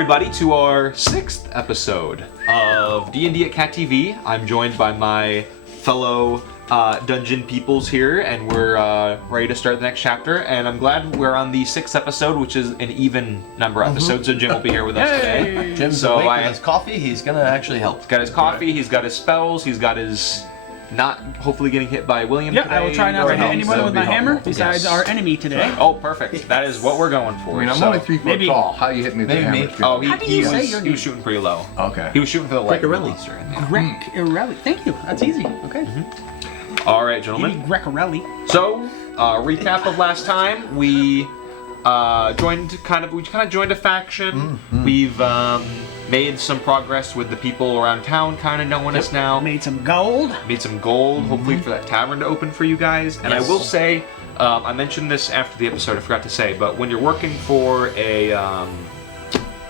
everybody to our 6th episode of D&D at CAT-TV. I'm joined by my fellow dungeon peoples here, and we're ready to start the next chapter. And I'm glad we're on the 6th episode, which is an even number of episodes. So Jim will be here with us today. Jim's awake with his coffee. He's gonna actually help. He's got his coffee. He's got his spells. He's got his not hopefully getting hit by William today. I will try not to hit anyone with my hammer besides our enemy today. Oh, perfect. That is what we're going for. I mean, I'm only 3 foot tall. How you hit me with the hammer? Oh, How do he you say your was shooting pretty low. Okay. He was shooting for the leg. Grecorelli. Thank you. That's easy. Okay. All right, gentlemen. Grecorelli. So, recap of last time. We kind of joined a faction. We've made some progress with the people around town, kind of knowing us now. Made some gold. Hopefully for that tavern to open for you guys. And I will say, I mentioned this after the episode, I forgot to say, but when you're working for a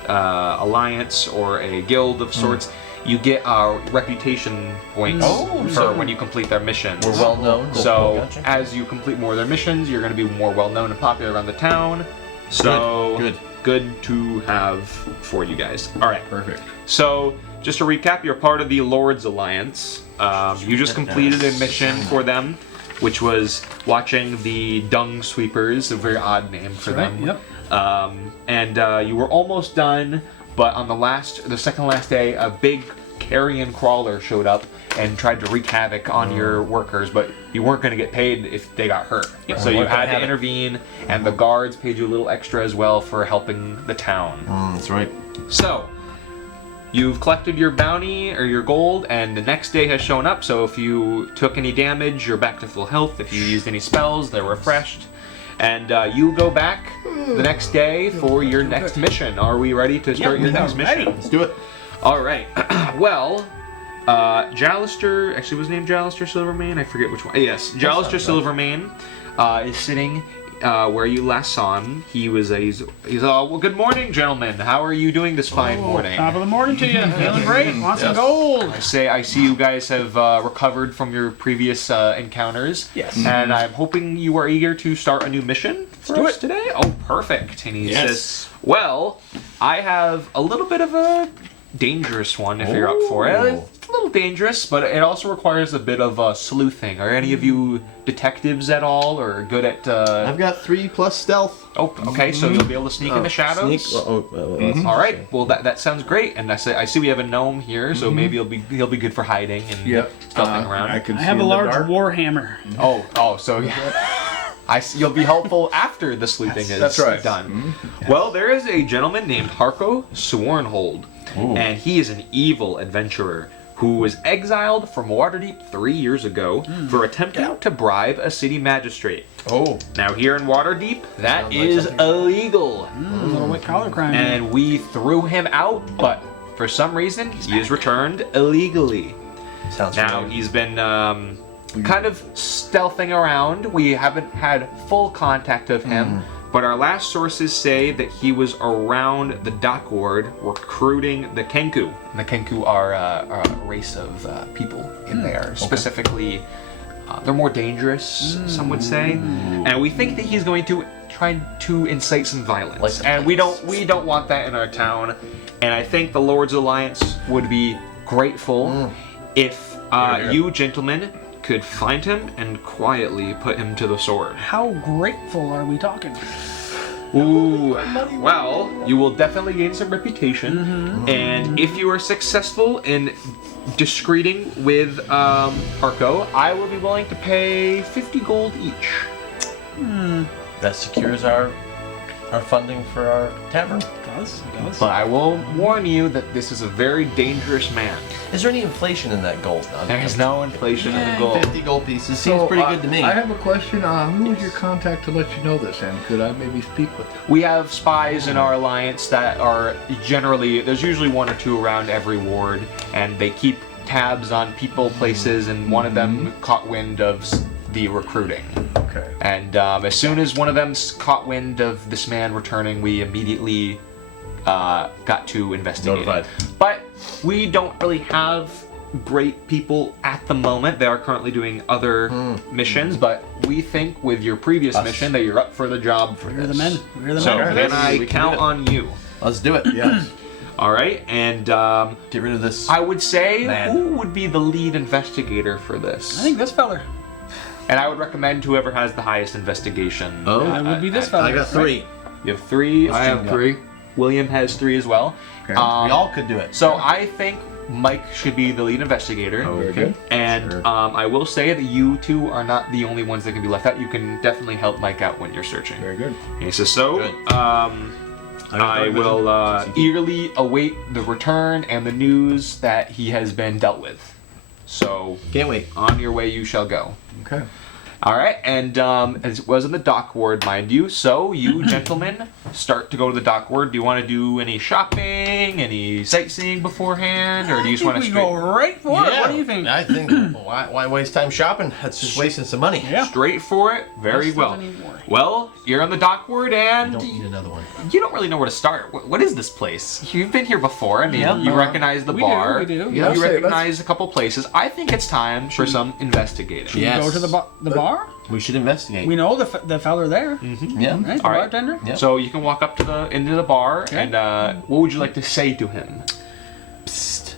alliance or a guild of sorts, you get reputation points for when you complete their missions. We're well known. So as you complete more of their missions, you're going to be more well known and popular around the town. So good to have for you guys. All right, Perfect. so just to recap, you're part of the Lord's Alliance. You just completed a mission for them, which was watching the Dung Sweepers, a very odd name for them. Yep. And you were almost done, but on the second last day, a big carrion crawler showed up and tried to wreak havoc on your workers, but you weren't going to get paid if they got hurt. So you had to intervene, and the guards paid you a little extra as well for helping the town. That's right. So, you've collected your bounty or your gold, and the next day has shown up, so if you took any damage, you're back to full health. If you used any spells, they're refreshed. And you go back the next day for your next mission. Are we ready to start your next mission? Let's do it. All right. Well, Jallister, actually was named Jallister Silvermane. I forget which one. Yes, Jallister Silvermane is sitting where you last saw him. He's well, good morning, gentlemen. How are you doing this fine morning? Top of the morning to you. Feeling great. Want some gold. I see you guys have recovered from your previous encounters. Yes. And I'm hoping you are eager to start a new mission for us today. Oh, perfect. And he says, well, I have a little bit of a dangerous one if you're up for it. It's a little dangerous, but it also requires a bit of sleuthing. Are any of you detectives at all, or good at... I've got 3+ stealth. Oh, okay, so you'll be able to sneak in the shadows? All right, well that sounds great. And I see we have a gnome here, so maybe he'll be good for hiding and stealthing around. I have a large war hammer. So you'll be helpful after the sleuthing is done. Well, there is a gentleman named Harko Swornhold, and he is an evil adventurer who was exiled from Waterdeep 3 years ago for attempting to bribe a city magistrate. Now here in Waterdeep, that is illegal. A little white collar crime. And we threw him out, but for some reason, he is returned illegally. Sounds Now he's been kind of stealthing around. We haven't had full contact of him, but our last sources say that he was around the dock ward recruiting the Kenku. And the Kenku are a race of people in there. Specifically, they're more dangerous, some would say. And we think that he's going to try to incite some violence. And we don't want that in our town. And I think the Lord's Alliance would be grateful if you gentlemen could find him and quietly put him to the sword. How grateful are we talking? Ooh, well, you will definitely gain some reputation, and if you are successful in discreeting with Harko, I will be willing to pay 50 gold each. That secures our funding for our tavern. It does. But I will warn you that this is a very dangerous man. Is there any inflation in that gold? There is no inflation in the gold. 50 gold pieces seems pretty good to me. I have a question. Who is your contact to let you know this, and could I maybe speak with him? We have spies in our alliance that are there's usually 1 or 2 around every ward, and they keep tabs on people, places, and one of them caught wind of the recruiting. Okay. And as soon as one of them caught wind of this man returning, we immediately got to investigate. Notified. But we don't really have great people at the moment. They are currently doing other missions, but we think with your previous mission that you're up for the job for We're this. the men. We're the So men. can I count on you? Let's do it. Yes. All right, and Get rid of this. I would say Man. who would be the lead investigator for this? I think this feller. And I would recommend whoever has the highest investigation. Oh, That would be this feller. I got 3. You have 3. I have 3. William has 3 as well. Okay. We all could do it. So I think Mike should be the lead investigator. Very good. And Sure. I will say that you two are not the only ones that can be left out. You can definitely help Mike out when you're searching. Very good. And he says, so, Good. I will eagerly await the return and the news that he has been dealt with. So, Can't wait. on your way you shall go. Okay. All right, and as it was in the dock ward, mind you, so you gentlemen start to go to the dock ward. Do you want to do any shopping, any sightseeing beforehand, or do you just want to we straight, go right for it. What do you think? I think why waste time shopping? That's just wasting some money. Yeah. straight for it? Very This well. doesn't even worry. Well, you're on the dock ward, You and don't need another one. you don't really know where to start. What is this place? You've been here before. I mean, Yeah. you recognize the We bar. do. Yeah. You Say, recognize a couple places. I think it's time for some investigating. Should Yes. we go to the bar? We should investigate. We know the feller there, Yeah. right? The All right. bartender. Yeah. So you can walk up to into the bar, Okay. and what would you like to say to him? Psst.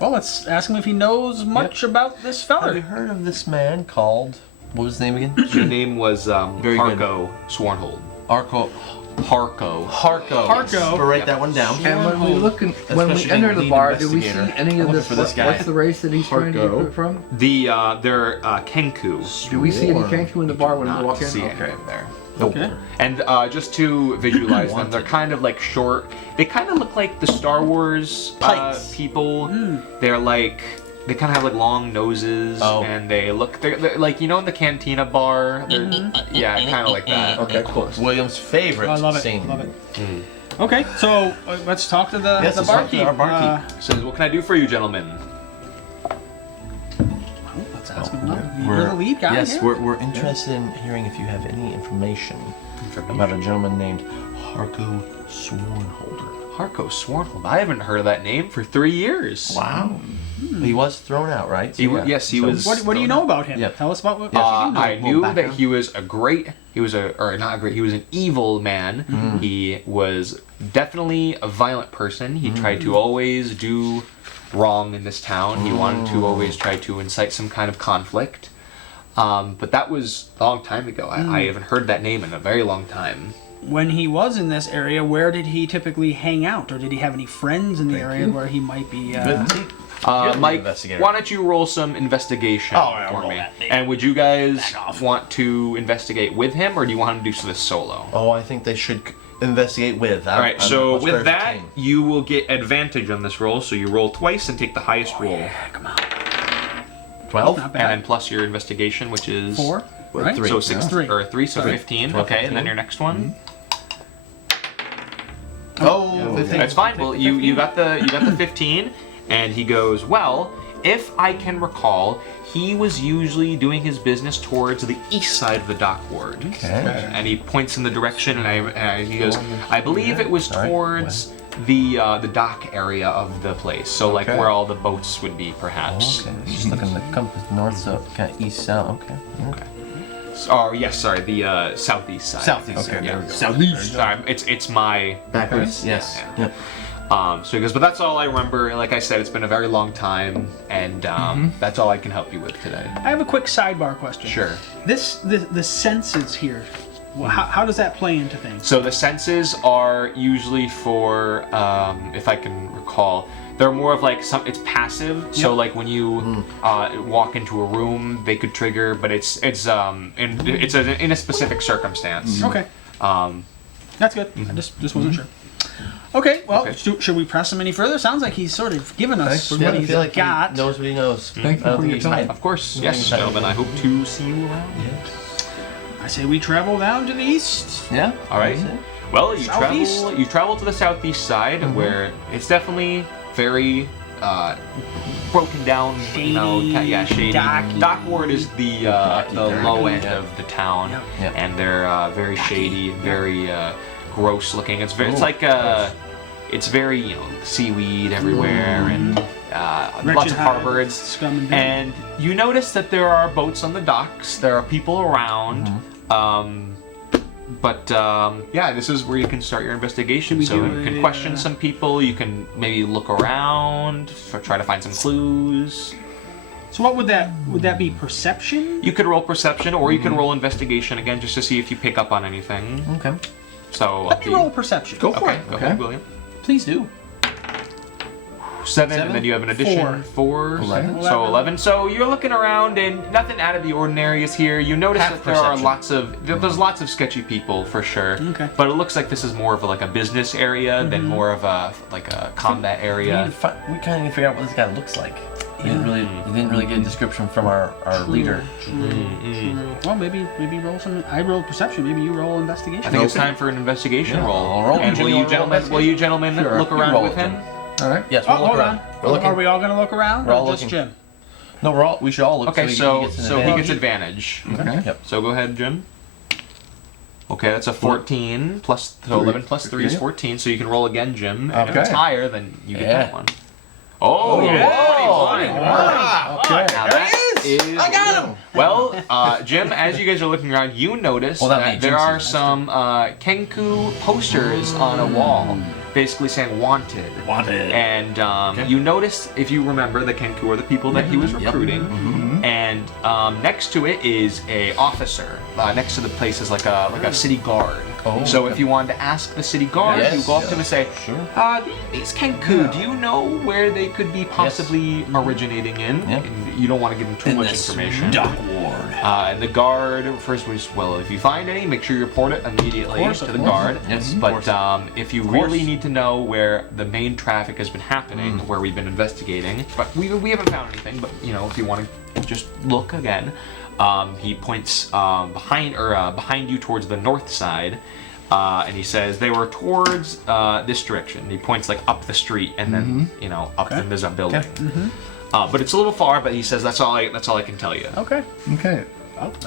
Well, let's ask him if he knows much about this Have you feller. heard of this man called? What was his name again? Your name was Very good. Harko Swarnhold. Arco. Harko. Harko. Harko. We'll write that one down. And when we look in, when we Especially enter the lead bar, do we see investigator. any I'm of looking this? for this guy. What's the race that he's trying to Harko. recruit from? They're Kenku. Do we see any Swarm. Kenku in the bar when we Not walk in? see Okay. any there. Okay. And just to visualize them, they're kind of like short. They kind of look like the Star Wars Pikes. people. They're like, they kind of have like long noses, Oh. and they're like, you know, in the cantina bar. Yeah, kind of like that. Okay, close. William's favorite I love it. scene. Love it. Okay, so let's talk to the Yes, the let's talk to barkeep. our barkeep. Says, what can I do for you, gentlemen? Let's ask him. Now. We're- You're the lead guy. Yes, yeah? we're interested in hearing if you have any information about a gentleman named Harko Swarnholder. Harko Swarnhold. I haven't heard of that name for 3 years. Wow. He was thrown out, right? He wa- yes, he was. What do you know about him? Yeah. Tell us about what. Yeah. what you know. I Little knew that background. he was he was an evil man. He was definitely a violent person. He tried to always do wrong in this town. He wanted to always try to incite some kind of conflict. But that was a long time ago. I haven't heard that name in a very long time. When he was in this area, where did he typically hang out, or did he have any friends in the area where he might be? Good. You're the Mike, investigator. why don't you roll some investigation Oh, I'll for roll me? that. And would you guys want to investigate with him, or do you want him to do this solo? Oh, I think they should investigate with. All right, so with that, you will get advantage on this roll. So you roll twice and take the highest roll, Come on, 12? not and bad. then plus your investigation, which is 4, right? 3. So six Three. or 3, so Sorry. 15. 12, Okay, and then 15. your next one. Oh, 15. That's fine. Well, you got the 15, and he goes, well, if I can recall, he was usually doing his business towards the east side of the dock ward. Okay. And he points in the direction, and he goes, I believe it was All right, towards the dock area of the place. So like Okay. where all the boats would be, perhaps. Okay, just looking at the compass, north, south, kind of east, south. Okay. Okay. Oh yes, sorry, the southeast side. Southeast. Okay, Okay, yeah. there we go. Southeast. Sorry, it's my Backwards. Yes. Yeah. Yep. So he goes, but that's all I remember. Like I said, it's been a very long time, and that's all I can help you with today. I have a quick sidebar question. Sure. The senses here. Well, how does that play into things? So the senses are usually for, if I can recall, they're more of like it's passive. So Yep. like when you walk into a room, they could trigger, but it's in a specific circumstance. Okay, that's good. I just wasn't sure. Okay, well, Okay. should we press him any further? Sounds like he's sort of given us Yeah, what I he's feel like got. he knows what he knows. Thank you I don't for think your he's time. hiding. Of course, Yeah, yes, exactly. gentlemen. I hope to see you around. Yes. I say we travel down to the east. Yeah. All right. That's it. Well, you Southeast? travel to the southeast side, where it's definitely very broken down. Shady, Shady. docky. Dock Ward is the low end yeah. of the town, Yep. Yep. and they're very shady, very gross looking. It's very, it's Ooh, like it's very seaweed everywhere and lots Wretched of hive, harbours. scum and villainy. And you notice that there are boats on the docks. There are people around. But yeah, this is where you can start your investigation. we So do you can a, question some people. You can maybe look around, try to find some clues. So what would that be? Perception? You could roll perception, or you can roll investigation again, just to see if you pick up on anything. Okay. So Let me roll perception. Go for Okay, it. go ahead, William. Please do. 7, and then you have an addition. 4. 11. So 11. So you're looking around, and nothing out of the ordinary is here. You notice Half that there are perception. there's lots of sketchy people for sure. Okay. But it looks like this is more of a business area than more of a combat area. We kind of need to figure out what this guy looks like. He didn't really get a description from our leader. True. Well, maybe roll some. I roll perception. Maybe you roll investigation. I think it's time for an investigation Yeah, roll. I'll roll. And Jimmy, will you gentlemen Sure, look you around roll with it, him? Jim. All right. Yes, Oh, we'll look hold around. on. We're looking. Are we all going to look around, We're or all just looking. Jim? No, we should all look. Okay, he so gets an he advantage. gets advantage. Okay. Yep. So go ahead, Jim. Okay, that's a 14 plus, so 11 plus 3 is Okay. 14. So you can roll again, Jim. And if Okay. it's higher, then you get Yeah. that one. Oh, yeah. 21. Okay. Now that is. I got him. Well, Jim, as you guys are looking around, you notice Well, that that made there Jim are see some Kenku posters on a wall, basically saying "Wanted." Wanted. And you notice, if you remember, the Kenku are the people that he was recruiting, and next to it is a officer. Next to the place is like a city guard. Oh, So okay. if you wanted to ask the city guard, Yes, you go up to him and say, Sure. these Kenku, do you know where they could be possibly originating in? Yeah. And you don't want to give them too much information. Dock ward. And the guard first was, well, if you find any, make sure you report it immediately Of to the course. guard. Yes, of But course. if you Of really course. need to know where the main traffic has been happening, where we've been investigating, but we haven't found anything. But if you want to just look again, he points behind you towards the north side. And he says they were towards this direction. He points up the street, and then up, and there's a building. But it's a little far. But he says that's all I can tell you. Okay. Okay.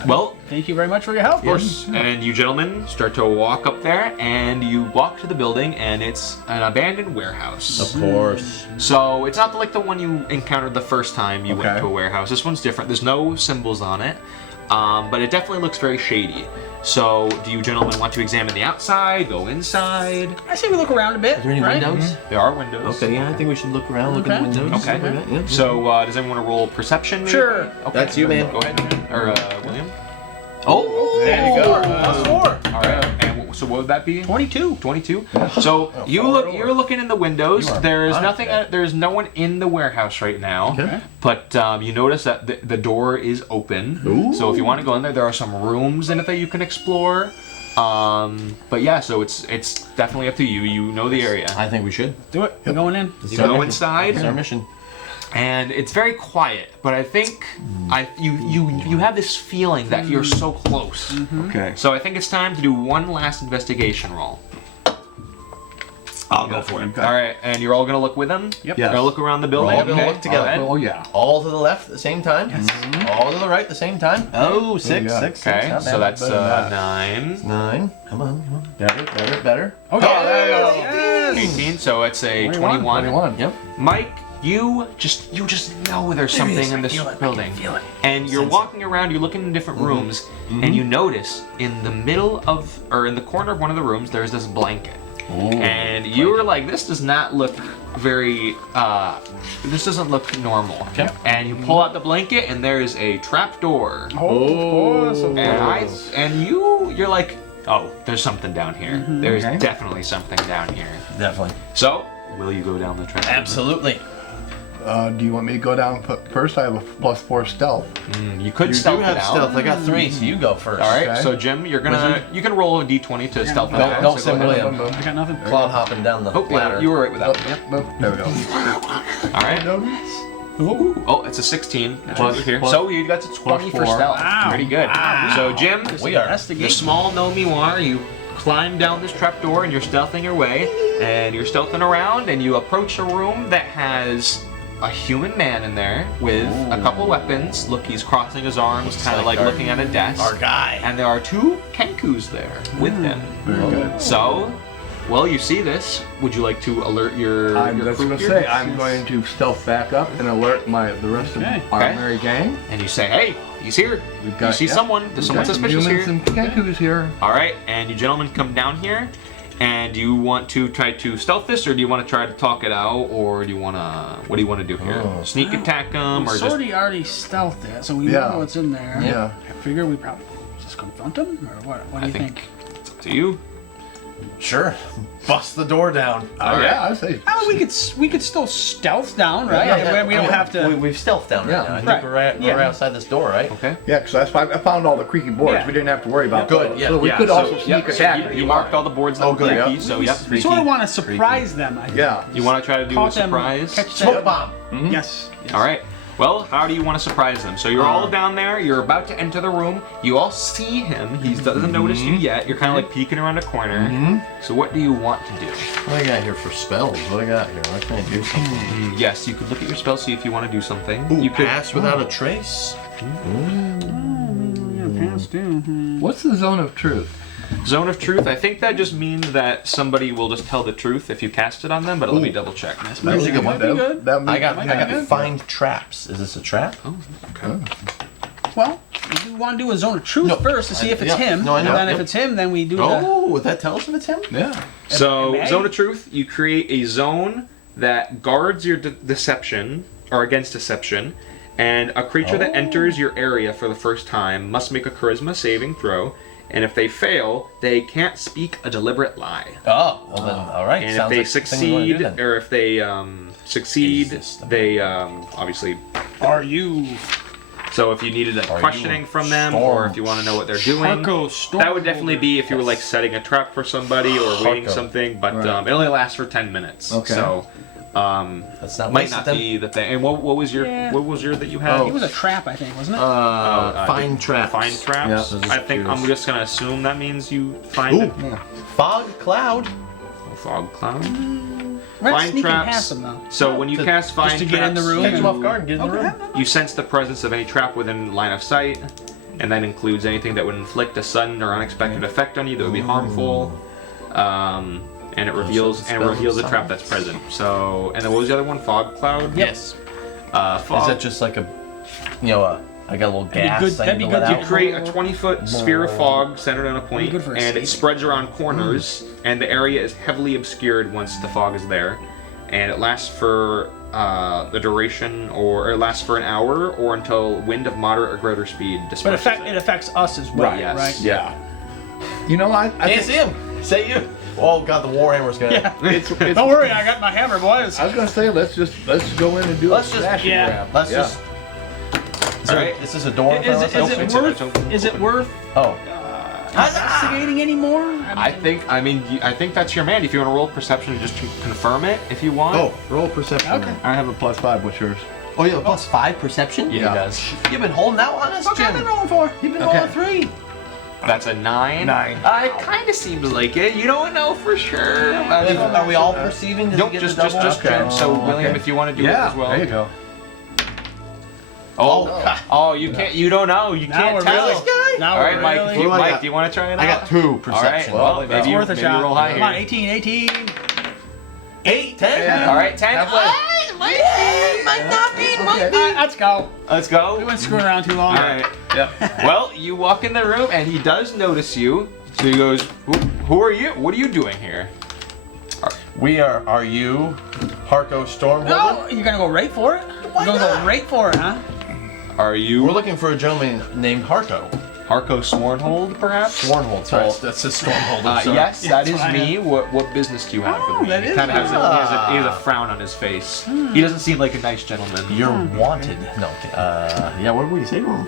Well, Thank you very much for your help. of course. And you gentlemen start to walk up there, and you walk to the building, and it's an abandoned warehouse. Of course. So it's not like the one you encountered the first time you went Okay. to a warehouse. This one's different. There's no symbols on it, but it definitely looks very shady. So do you gentlemen want to examine the outside, go inside? I say we look around a bit. Are there any right? windows? There are windows. Okay, yeah, I think we should look around, look at the Okay. windows. Okay. stuff like that, yeah. So does everyone want to roll perception? maybe? Sure. Okay. That's you, man. Go ahead. Or William. Oh, There you go. Plus 4. All right. And so what would that be? 22. 22. So you're looking in the windows. You are There's on nothing. it. There's no one in the warehouse right now. Okay. But you notice that the door is open. Ooh. So if you want to go in there, there are some rooms in it that you can explore. But yeah, so it's definitely up to you. You know the area. I think we should. Do it. We're going in. You go inside. It's our mission. And it's very quiet, but I think you have this feeling that you're so close. Okay. So I think it's time to do one last investigation roll. I'll go for it. Okay. All right, and you're all gonna look with him. Yep. Yes. Gonna look around the building. We're all gonna Okay. look together. All right. Oh yeah. All to the left at the same time. All to the right at the same time. Oh, six, Yeah. six, Okay, six. Not so bad. that's Better than that. 9, 9. Come on. Better. Oh, yeah. there you go. Yes. 18. So it's a 21. 21. Yep. Mike, you just know there's something in this building, and you're walking around. You're looking in different rooms, and you notice in the middle of, or in the corner of one of the rooms, there's this blanket. And you were like, this does not look very, this doesn't look normal. Okay. And you pull out the blanket, and there is a trap door. Oh, of course. And you're like, oh, there's something down here. There's Okay. definitely something down here. Definitely. So, will you go down the trap? Absolutely. Do you want me to go down first? I have a +4 stealth. You could You stealth do it have out. stealth. I got 3, so you go first. All right, Okay. so Jim, you can roll a d20 to stealth it Don't- out. don't So send go ahead. William. I got nothing. Cloud hopping down the Oh, yeah, ladder. you were right with that. Oh, one. Yep. oh, there we go. All right. Oh, it's a 16. Here. So you got to 20 for +4. stealth. Wow. Pretty good. Wow. So Jim, We are. the small gnome you are, you climb down this trapdoor and you're stealthing your way, and you're stealthing around, and you approach a room that has a human man in there with a couple weapons. Look, he's crossing his arms, kind of like like our- looking at a desk. Our guy. And there are 2 Kenkus there with him. Very good. So, Well, you see this. Would you like to alert your I'm your just crew going to here? say, I'm going to stealth back up and alert the rest of our Okay. merry gang. And you say, hey, he's here. We've got, you see yeah, someone. There's we've someone got some suspicious here. humans and Kenku's here. All right, and you gentlemen come down here. And do you want to try to stealth this, or do you want to try to talk it out, or do you want to? What do you want to do here? Sneak attack them, or We just? already stealthed it, so we Yeah. know what's in there. Yeah. I figure we probably just confront him, or what? What do I you think think? it's up to you. Sure. Bust the door down. Yeah, I say. Oh, we could still stealth down, right? Yeah, we don't have to. We've stealthed down Yeah. right now. I think Right. we're Yeah. outside this door, right? Okay. Yeah, because I found all the creaky boards. Yeah. We didn't have to worry about Good, those. yeah. So we Yeah, could so- also sneak yep, so attack. you marked all the boards that were good, yeah. creaky, so yep. We sort of want to surprise them. I think. Yeah. You want to try to do a Caught them, surprise? catch Smoke them. bomb. Yes. All right. Well, how do you want to surprise them? So you're all down there. You're about to enter the room. You all see him. He doesn't notice you yet. You're kind of like peeking around a corner. So what do you want to do? What do I got here for spells? What do I got here? Why can't I do something? Yes, you could look at your spell, see if you want to do something. Ooh, You could pass without a trace. Yeah, pass too. What's the zone of truth? Zone of Truth. I think that just means that somebody will just tell the truth if you cast it on them. But let me double check. Here's a good one. Might be good. I got find traps. Is this a trap? Oh, okay. Well, we want to do a zone of truth No, first to see if it's yeah. him. No, I know. And then if Yep. it's him, then we do the. Oh, would that tell us if it's him? Yeah. So, May? Zone of Truth, you create a zone that guards your deception, or against deception, and a creature that enters your area for the first time must make a charisma saving throw, and if they fail, they can't speak a deliberate lie. Oh, well then, all right. And if Sounds they like something we wanna do succeed, then. or if they succeed, Jesus. they obviously. Are you So if you needed like Are questioning you from them, Storm? or if you want to know what they're doing, Harko Storm? that would definitely be if you were like setting a trap for somebody or waiting Harko. something. But Right. it only lasts for 10 minutes. Okay. So That's not might wasted not then. be the thing. And what was your Yeah. what was your that you had? It was a trap, I think, wasn't it? Find traps. Find traps. Yeah, this is I think I'm curious. just gonna assume that means you find Ooh. it. Fog cloud. Fog cloud. We're not Find sneaking traps. past them, though. So when you To- cast find to traps, get in the room Catch and- them off guard and get in the room. you sense the presence of any trap within line of sight, and that includes anything that would inflict a sudden or unexpected effect on you that would be harmful. And it reveals so the spell the trap that's present. So, and then what was the other one? Fog cloud. Yes. Fog. Is that just like a, I got a little be gas good- thing that'd be to good let to out? You create a 20-foot sphere of fog centered on a point, good for a and it save. spreads around corners, and the area is heavily obscured once the fog is there, and it lasts for the duration, or it lasts for an hour, or until wind of moderate or greater speed But disperses it affects us as well, Right, right? yes. Yeah. You know, I It's think, him. Say you. Oh God, the Warhammer's gonna. Yeah. it's, Don't worry, I got my hammer, boys. I was gonna say let's go in and do Let's a just- smash and yeah. grab. Let's Yeah. just. All right. This is a door. in Is front it, of us? is Open it it, worth? open, Is it open. worth Oh. investigating anymore? I think that's your man. If you want to roll perception, just to confirm it, if you want. Oh, roll perception. Okay. I have a +5. What's yours? Oh, you have a +5 perception? Yeah, he does. You've been holding out on us, What have I Jim. been rolling for? You've been Okay. rolling 3. That's a 9. 9. It kind of seems like it. You don't know for sure. Are we all perceiving? Does he Don't get just the double? just Jim. So William, okay. if you want to do Yeah. it as well. There you go. Oh, you can't. You don't know. You Now can't we're tell. really. Now All we're right, Mike. really. If you, What do I Mike, got? do you want to try it out? I got 2 All right. perception. Well, It's maybe worth a maybe shot. roll high Come on, here. 18. 8, 10. Yeah. All right, 10. Might not be. All right, let's go. Let's We go. went screwing around too long. All right. Yeah. Well, you walk in the room and he does notice you. So he goes, "Who are you? What are you doing here?" Are you Harko Stormholder? No, you're gonna go right for it? You're gonna go right for it, huh? Are you We're looking for a gentleman named Harko. Harko Swornhold, perhaps? Swornhold. Sorry, that's his Stormholder. sorry. Yes, that is what I me. What business do you have Oh, with me? that He is kind of has you. he has a frown on his face. He doesn't seem like a nice gentleman. You're wanted. No. Yeah. What would you say to him?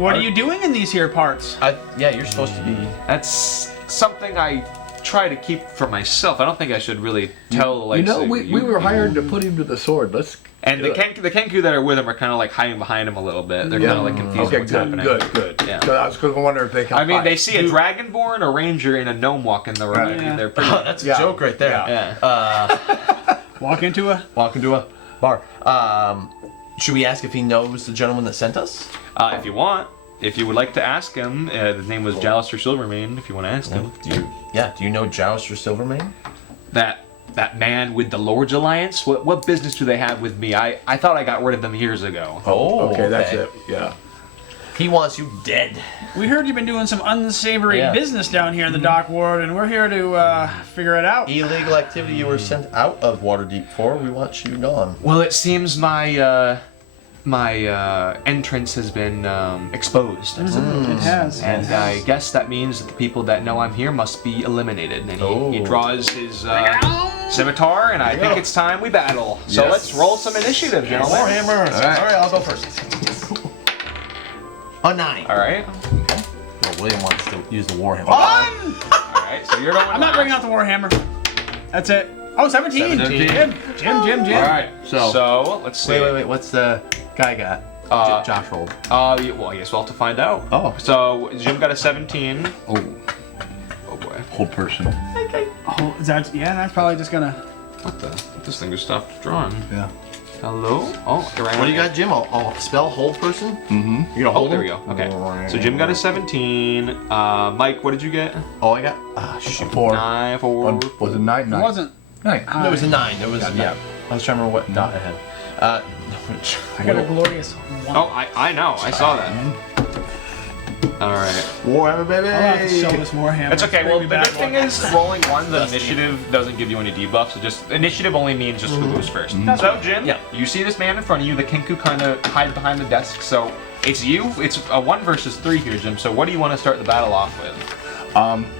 What are you doing in these here parts? Yeah, you're supposed to be. That's something I try to keep for myself. I don't think I should really tell. Like, You know, say, we were hired to put him to the sword. Let's. And the Kenku that are with him are kind of like hiding behind him a little bit. They're kind of like confused Okay, what's good, happening. good. Yeah. So I was going to wonder if they can. I mean, they see a dragonborn, a ranger, and a gnome walk in the room. Right. And they're pretty. That's a Yeah. joke right there. Yeah. Walk into a. Walk into a bar. Should we ask if he knows the gentleman that sent us? If you want, if you would like to ask him, his name was Jalister Silvermane. If you want to ask him. Yeah. Do you know Jouster Silvermane? That man with the Lord's Alliance? What business do they have with me? I thought I got rid of them years ago. Oh, Okay, that's it. Yeah. He wants you dead. We heard you've been doing some unsavory Yeah. business down here in the dock ward, and we're here to figure it out. Illegal activity you were sent out of Waterdeep for. We want you gone. Well, it seems my entrance has been exposed. It has. And I guess that means that the people that know I'm here must be eliminated. And he Oh. draws his scimitar, and I think it's time we battle. So Yes. let's roll some initiative, gentlemen. Warhammer. All right, I'll go first. A 9. All right. Well, William wants to use the Warhammer. All right. So you're going. I'm not bringing out the Warhammer. That's it. Oh, 17. 17. Jim. All right. So let's see. Wait. What's the guy got? Josh rolled. Well, I guess we'll have to find out. Oh. So Jim got a 17. Oh, Oh boy. whole person. Oh, that's probably just gonna. What the? This thing just stopped drawing. Yeah. Hello? Oh, What do you got, Jim? I'll spell hold person? Mm-hmm. You're gonna Oh, hold there we him? go. Okay. So Jim got a 17. Mike, what did you get? Oh, I got. Shoot. 4. 9, 4. One, was it 9? It 9. wasn't. 9. No, it was a 9. It was, yeah. I was trying to remember what dot I had. I got a glorious 1. Oh, I know. I saw that. All right. Warhammer, baby! I'll have to show this Warhammer. It's okay. Well, Bring the me good back thing one. is rolling one, the initiative doesn't give you any debuffs. It just initiative only means just who goes first. So, Jim, Yeah. you see this man in front of you. The Kinku kind of hide behind the desk. So it's you. It's a 1 versus 3 here, Jim. So what do you want to start the battle off with?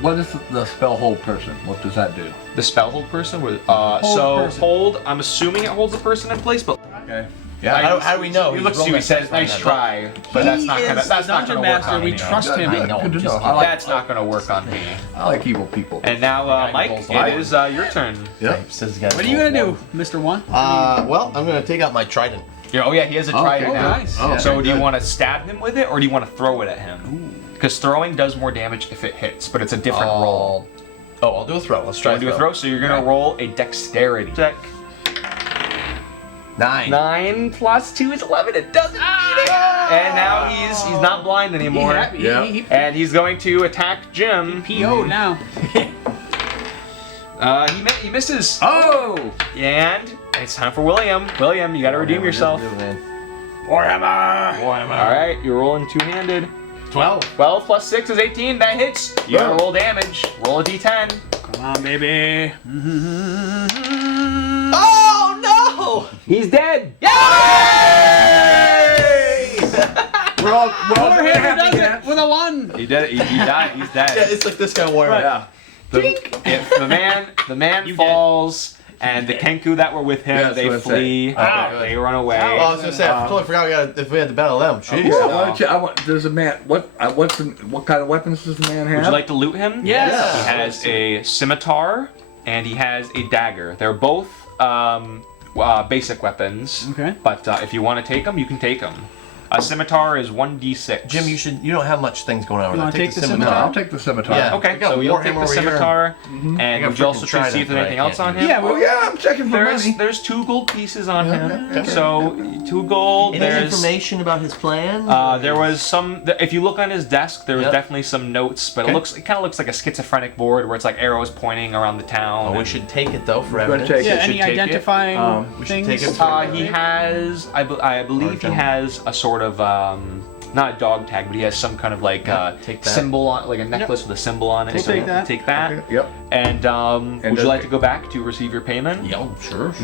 What is the spell hold person? What does that do? The spell hold person with person. hold. I'm assuming it holds the person in place, but Okay. Yeah, how do we know? He He's looks to you. rolling He says, that "Nice dice. try," but that's not gonna. Is That's the not dungeon gonna work master. on We me. trust him. I know. Good to just know. kidding. I like, That's not gonna work on me. I like evil people. And now, Mike, Guy who it rolls is your turn. Yep. Says the guy What are you gonna do, Mr. 1? Well, I'm gonna take out my trident. Oh yeah, he has a trident Okay. now. Nice. Oh, So okay, do you good. want to stab him with it, or do you want to throw it at him? Because throwing does more damage if it hits, but it's a different roll. Oh, I'll do a throw. Let's try Want to do a throw? So you're gonna roll a dexterity check. 9. 9 plus 2 is 11. It doesn't beat it. And now he's not blind anymore. Yeah. And he's going to attack Jim. PO'd now. He misses. Oh! And it's time for William. William, you got to redeem yourself. Warhammer. All right, you're rolling two-handed. 12. 12 plus 6 is 18. That hits. You gotta roll damage. Roll a d10. Come on, baby. Oh no! He's dead. We're all Warhammer happy does now. it with a 1. He did. He died. He's dead. Yeah, it's like this guy Warhammer. Yeah. The man You falls, and the Kenku that were with him, Yeah, they that's what I flee. said. Okay, They run away. Oh, I was gonna say, I totally forgot if we had to battle them. Jeez. Yeah, why don't you, there's a man. What kind of weapons does the man have? Would you like to loot him? Yes. He has a scimitar and he has a dagger. They're both basic weapons. Okay. But if you want to take them, you can take them. A scimitar is 1d6. Jim, you don't have much things going on over You there. wanna take the No, scimitar? I'll take the scimitar. Yeah. Okay, I got so you'll Warhammer take the over here. scimitar, I and got would you also freaking check to see if there's trident, but I anything else on can't him? Yeah, Oh yeah, I'm checking for money. There's 2 gold pieces on him. okay. So 2 gold. Any There's information about his plan? there was some. If you look on his desk, there was Yep. definitely some notes, but Okay. it kind of looks like a schizophrenic board where it's like arrows pointing around the town. Oh, we and- should take it though for We're gonna evidence. take Yeah, it. any should take it. identifying we should things? take it for- He has, I believe he has a sort of, not a dog tag, but he has some kind of like take that. symbol on, like a necklace with a symbol on it. We'll take that. Take that. Okay, yep. And would you does like it- to go back to receive your payment? Yeah, sure.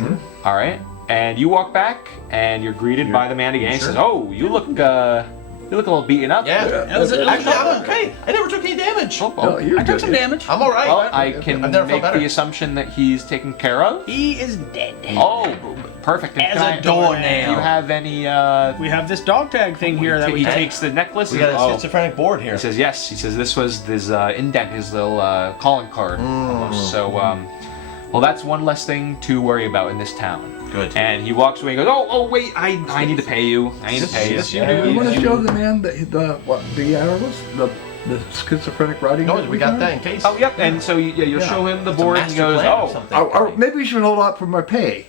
All right. And you walk back, and you're greeted by the man again. He Sure. says, "Oh, you look a little beaten up." Yeah. Actually, Actually, I'm okay. I never took any damage. Oh, No, you're I took good. some damage. I'm all right. Well, I can I've never felt make better. the assumption that he's taken care of. He is dead. Oh, perfect. And As can a I- doornail. Do you have any? We have this dog tag thing here that we he take. takes the necklace. We and- got a schizophrenic board here. He says yes. He says this was his indent, his little calling card. Almost. So, well, that's one less thing to worry about in this town. Good. And he walks away and goes, "Oh, wait! I need to pay you. I need to pay you." Yes, you You do. want to show the man the arrows, the schizophrenic writing? No, that we got have? that in case. Oh, yep. And so you'll show him the It's a board, and he master goes, plan or "Oh, something. Or maybe we should hold out for my pay.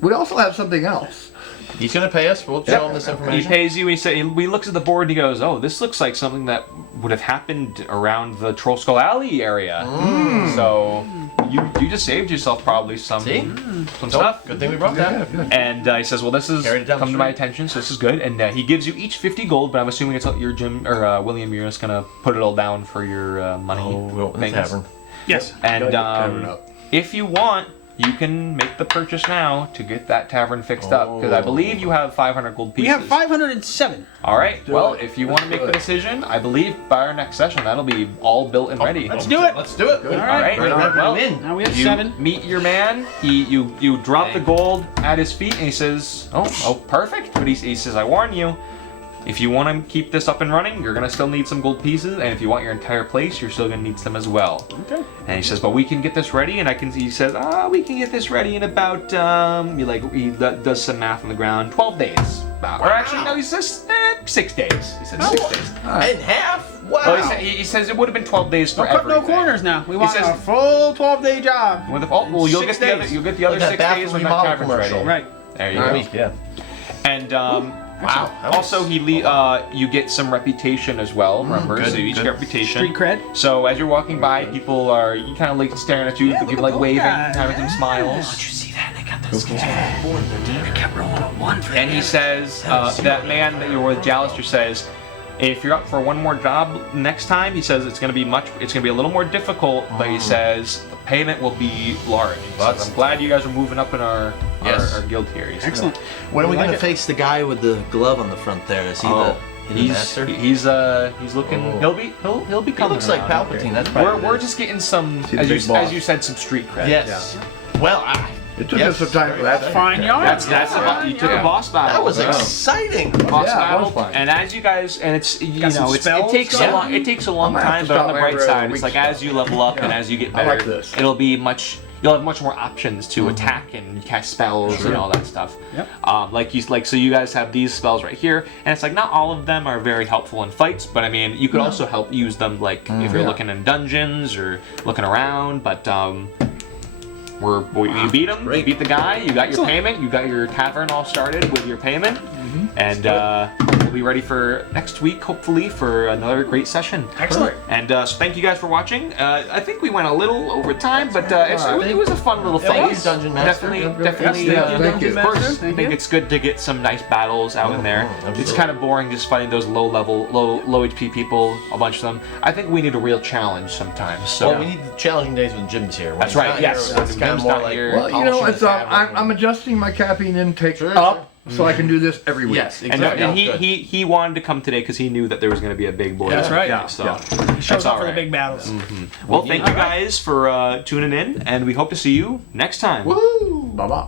We also have something else. He's gonna pay us. We'll show him this He information. pays you. He looks at the board and he goes, "Oh, this looks like something that would have happened around the Troll Skull Alley area." So you just saved yourself probably some stuff. Good thing we brought that. And he says, "Well, this has Carried it down the come to my street. attention, so this is good." And he gives you each 50 gold, but I'm assuming it's your Jim or William. You're just gonna put it all down for your money We'll open the things. tavern. Yes. And Tavern up. if you want, you can make the purchase now to get that tavern fixed up, because I believe you have 500 gold We pieces. have 507. All right. Well, it. if you want to make the Do it. decision, I believe by our next session that'll be all built and ready. Let's do it. Let's do it. All All right. Right around Well, him in. Now we have you 7. meet your man. You drop the gold at his feet, and he says, "Oh, perfect." But he says, "I warn you, if you want to keep this up and running, you're gonna still need some gold pieces, and if you want your entire place, you're still gonna need some as well." Okay. And he says, "But we can get this ready," and he says, "We can get this ready in about he does some math on the ground, 12 days." Or actually, no, he says 6 days. He said 6 days. In half? Wow. Well, he says it would have been 12 days for Don't cut no everything. corners now. We want says- a full 12-day job. Well, you'll 6 get the other. days. You'll get the other Like that 6 Bath days when Remodel that tavern's ready. commercial. Right. There you go. Yeah. And Wow. also you get some reputation as well. Remember, good, so you each good. get reputation. Street cred. So as you're walking by, people are kind of like staring at you, Yeah, look people at like those waving, guys. having some smiles. Did you see that? They got those skills on the board. They kept rolling a 1 for And he says, that man that you're with, Jallister, says, if you're up for one more job next time, he says it's gonna be a little more difficult, but he says the payment will be large. He says, I'm glad you guys are moving up in our guild here. He says, Excellent. When are we I like gonna it. face the guy with the glove on the front there? Is he the master? he's looking. Oh. He'll be He coming. looks like around. Palpatine. That's probably We're just getting some, See the big boss. as you said, some street cred. Yes. Well, It took us some time for that. Fine yarn. That's about, you took a boss battle. that was Yeah. exciting. Boss Yeah, it battle, was fun. and as you guys, and it's Got some it spells takes a going long on? it takes a long I'm gonna have time, to but on the stop bright every side, week it's like stuff. as you level up and as you get I better, like this. it'll be you'll have much more options to attack and cast spells and all that stuff. Yep. So you guys have these spells right here, and it's like not all of them are very helpful in fights, but I mean you could also use them like if you're looking in dungeons or looking around, but you beat him, you beat the guy, you got your payment, you got your tavern all started with your payment, and we'll be ready for next week, hopefully, for another great session. Excellent. And so thank you guys for watching. I think we went a little over time, but it was a fun little thing. was, Dungeon Master. Definitely. Thank you. Of course, Thank I think you. it's good to get some nice battles out in there. absolutely. It's kind of boring just fighting those low HP people, a bunch of them. I think we need a real challenge sometimes. So. Well, we need the challenging days when Jim's here. When That's he's right, not yes. here, It's When kind of Jim's more not like here. Well, you know, polishing it's the tavern. I'm adjusting my caffeine intake Sure, up so I can do this every week. Yes, And, exactly. and Good. he wanted to come today because he knew that there was going to be a big boy. That's right. Yeah, So yeah. He shows that's up all for the right. big battles. Well, thank you guys for tuning in, and we hope to see you next time. Woo! Bye-bye.